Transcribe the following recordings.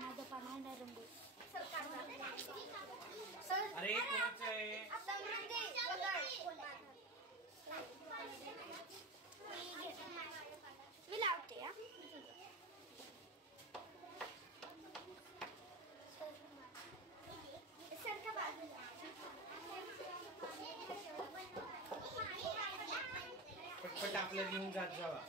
माझं पान आहे रंगोळी. अरे कोणाचं आहे? मी लावते. पटपट आपलं घेऊन जात जावा.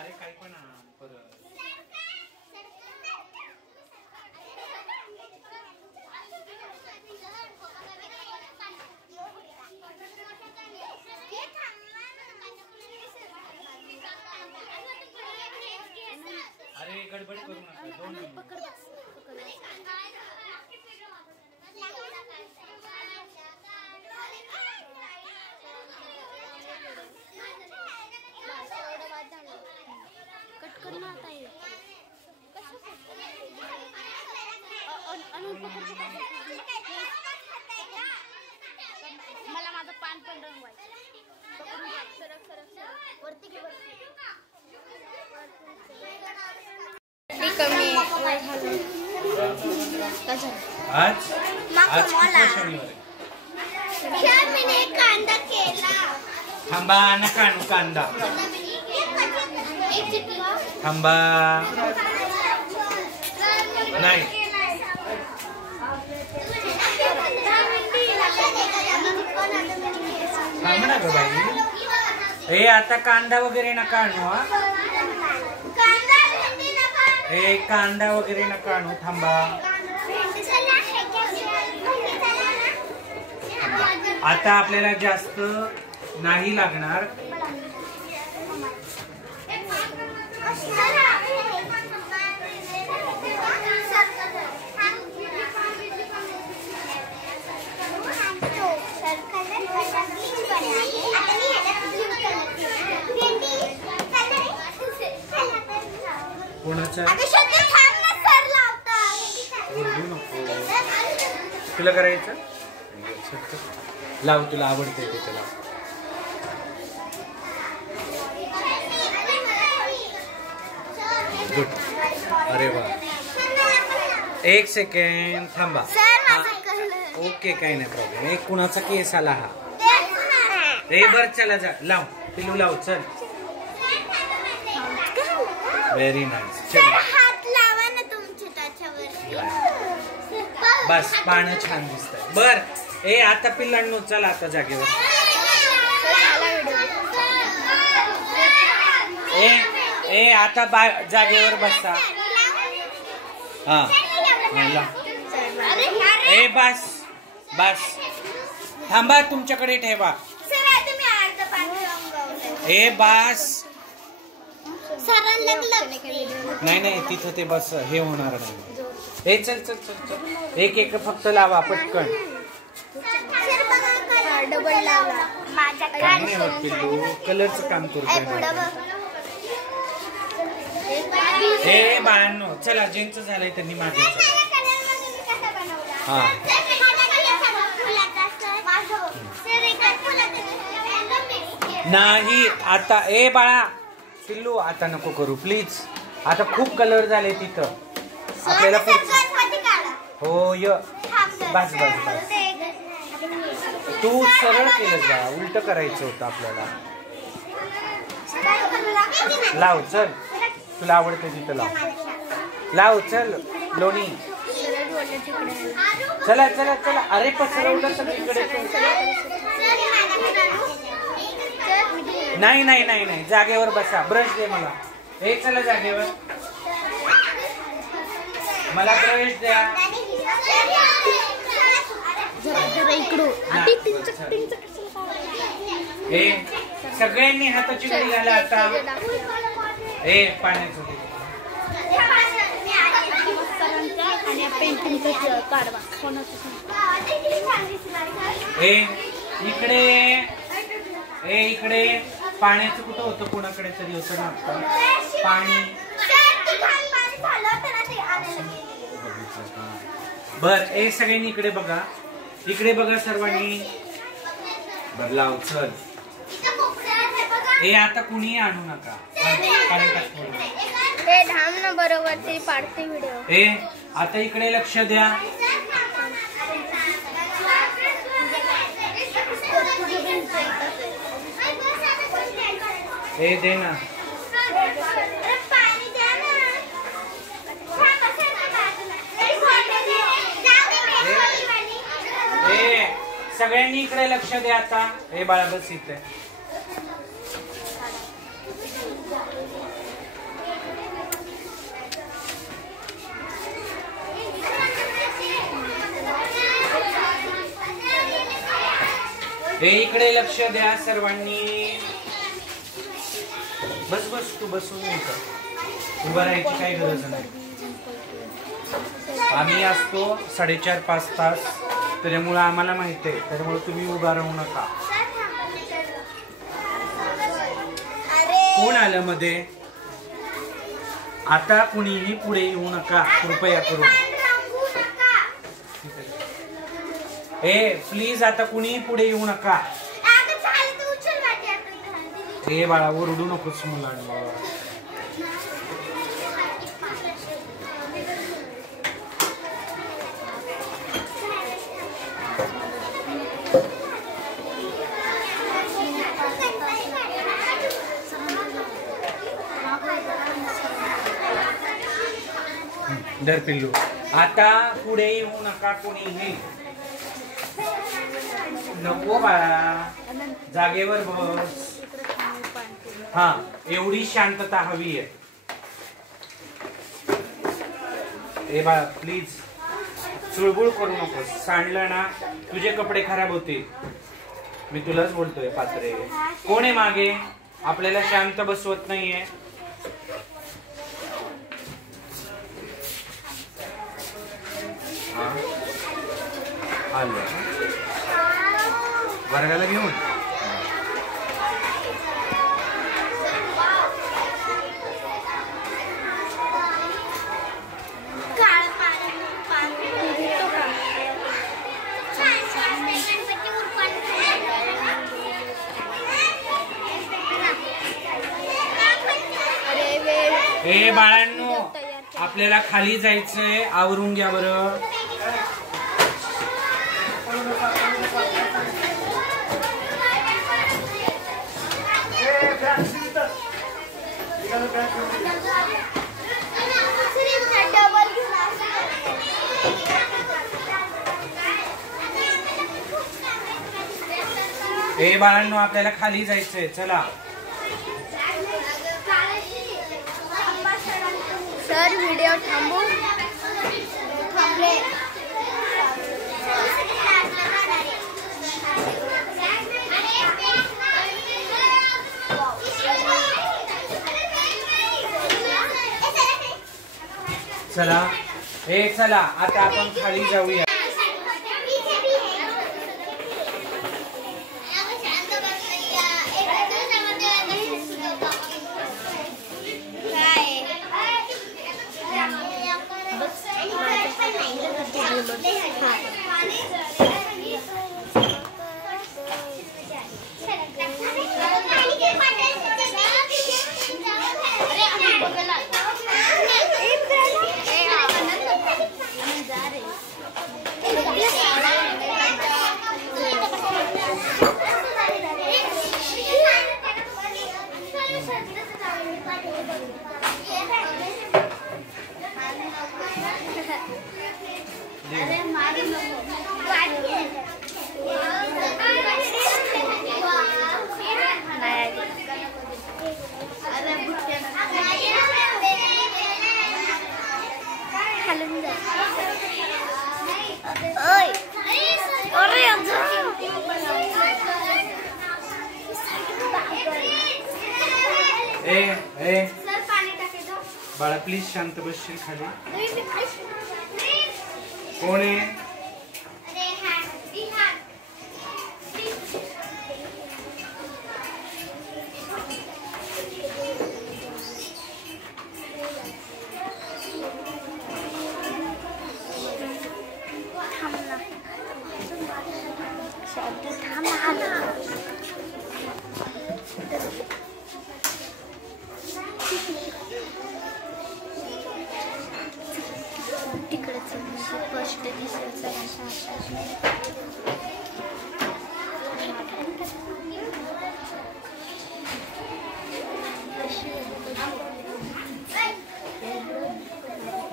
अरे काही पण परत अरे गडबड करू नका. 2 मिनिट. कट करना आता है. मला माझं पान पण रंगवायचं. वरती घे. आज शनिवार कांदा केला. थांबा नका आणू कांदा. थांबा नाही. थांब ना ग बाई. हे आता कांदा वगैरे नका आणू. हे कांदा वगैरे नका आणू. थांबा. आता आपल्याला जास्त नाही लागणार. कोणाचा ओरडू नको. तुला करायचं लाव. तुला आवडते ते त्याला. गुड. अरे वा. 1 सेकंड थांबा. ओके काही नाही प्रॉब्लेम. एक कुणाचा केस आला हा. ए बर चला जा. लाव पिलू लाव. चल. Very nice. चल बस. पानं छान दिसत. बर. ए आता पिल्लांनो चला आता जागेवर. ए आता जागेवर बसा. हा ए बस बस. थांबा. तुमच्याकडे ठेवा. ए बस. नाही नाही तिथं ते बस हे होणार नाही. हे चल चल चल चल. एक एक फक्त लावा पटकन. कलरचं काम करतोय. हे बाळांनो चला. ज्यांचं झालंय त्यांनी मागे. हा नाही आता. ए बाळा पिल्लू आता नको करू प्लीज. आता खूप कलर झाले तिथं. आपल्याला हो य बस बस बस. तू सरळ केलं जा, उलट करायचं होतं आपल्याला. लाव चल, तुला आवडतं तिथं लाव. लाव चल लोणी. चला चला चला. अरे पसरवलं सगळीकडे. नाही नाही नाही नाही, जागेवर बसा. ब्रश दे मला. हे चला जागेवर. मला ब्रश द्या. हे सगळ्यांनी हाताची घडी घाला आता. हे पाण्याचं हे इकडे. हे इकडे पाण्याचं कुठं होतं, कोणाकडे तरी होतं ना आता पाणी. बर हे सगळ्यांनी इकडे बघा. इकडे बघा सर्वांनी. बर लाव चल. हे आता कुणी आणू नका. बरोबर तरी पाडते व्हिडिओ. हे आता इकडे लक्ष द्या. हे दे ना. सगळ्यांनी इकडे लक्ष द्या आता. हे बाळा बस इथे. हे इकडे लक्ष द्या सर्वांनी. बस बस तू बसून उभं राहायची काही गरज नाही. आम्ही असतो 4.5-5 तास, त्याच्यामुळे आम्हाला माहिती आहे. त्याच्यामुळे तुम्ही उभा राहू नका. कोण आलं मध्ये? आता कुणीही पुढे येऊ नका कृपया करून. हे प्लीज आता कुणीही पुढे येऊ नका. हे बाळा ओरडू नकोस मुलांना. डर पिल्लू. आता पुढे येऊ नका कोणीही. नको बाळा, जागेवर बस. हा एवढी शांतता हवी आहे. ए बाळा प्लीज चुळबुळ करू नकोस. सांडलं ना तुझे कपडे खराब होतील. मी तुलाच बोलतोय पात्रे. कोण आहे मागे? आपल्याला शांत बसवत नाहीये. आलं वर्गाला घेऊन. हे बाळांनो आपल्याला खाली जायचंय. आवरून घ्या बरं. हे बाळांनो आपल्याला खाली जायचंय. चला सर व्हिडिओ थांबू. चला हे चला आता आपण खाली जाऊया. बाळा प्लीज शांत बसशील खाली. कोण आहे?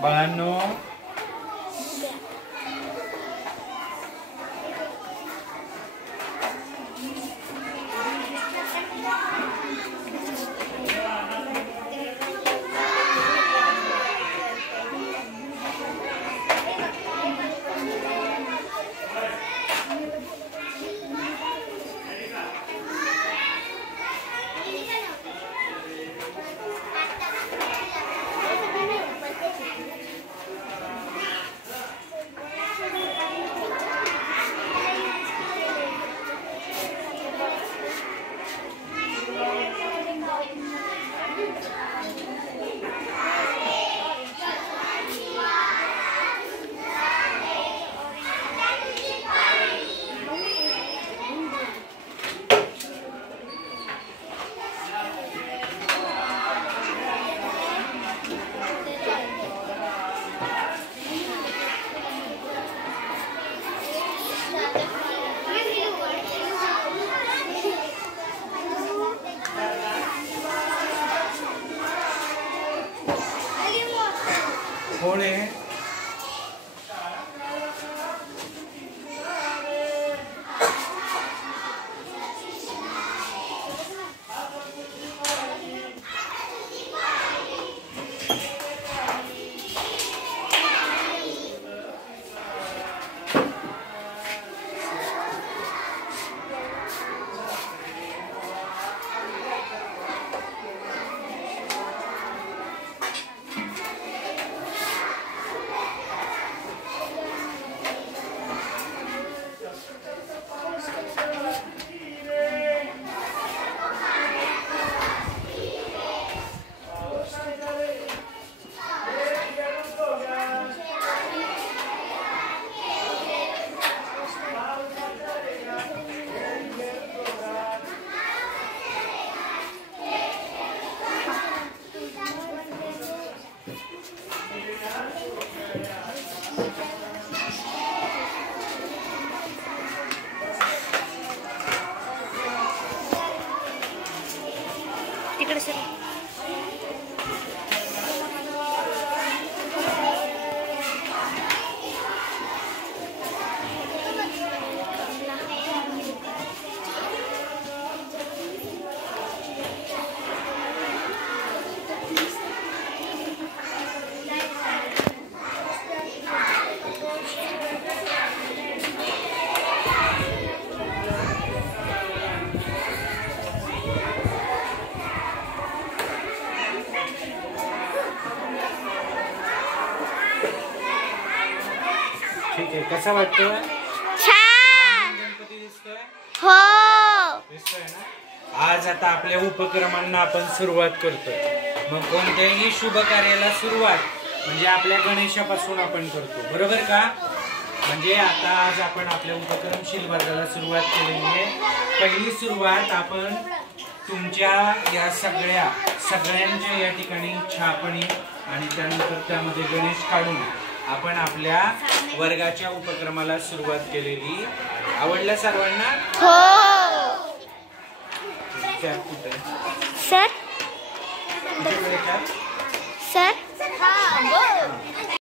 बाळांनो कोण आहे? तिकडे सर. ठीक आहे. कसा वाटतोय? छान. गणपती दिसतोय? हो दिसतोय ना. आज आता आपल्या उपक्रमांना आपण सुरुवात करतोय. मग कोणत्याही शुभ कार्याला सुरुवात म्हणजे आपल्या गणेशापासून आपण करतो, बरोबर का? म्हणजे आता आज आपण आपल्या उपक्रमशील वर्गाला सुरुवात केलेली आहे. पहिली सुरुवात आपण तुमच्या या सगळ्यांच्या या ठिकाणी छापणी आणि त्यानंतर त्यामध्ये गणेश काढून आपण आपल्या वर्गाच्या उपक्रमाला सुरुवात केलेली. आवडलं सर्वांना? हो सर सर.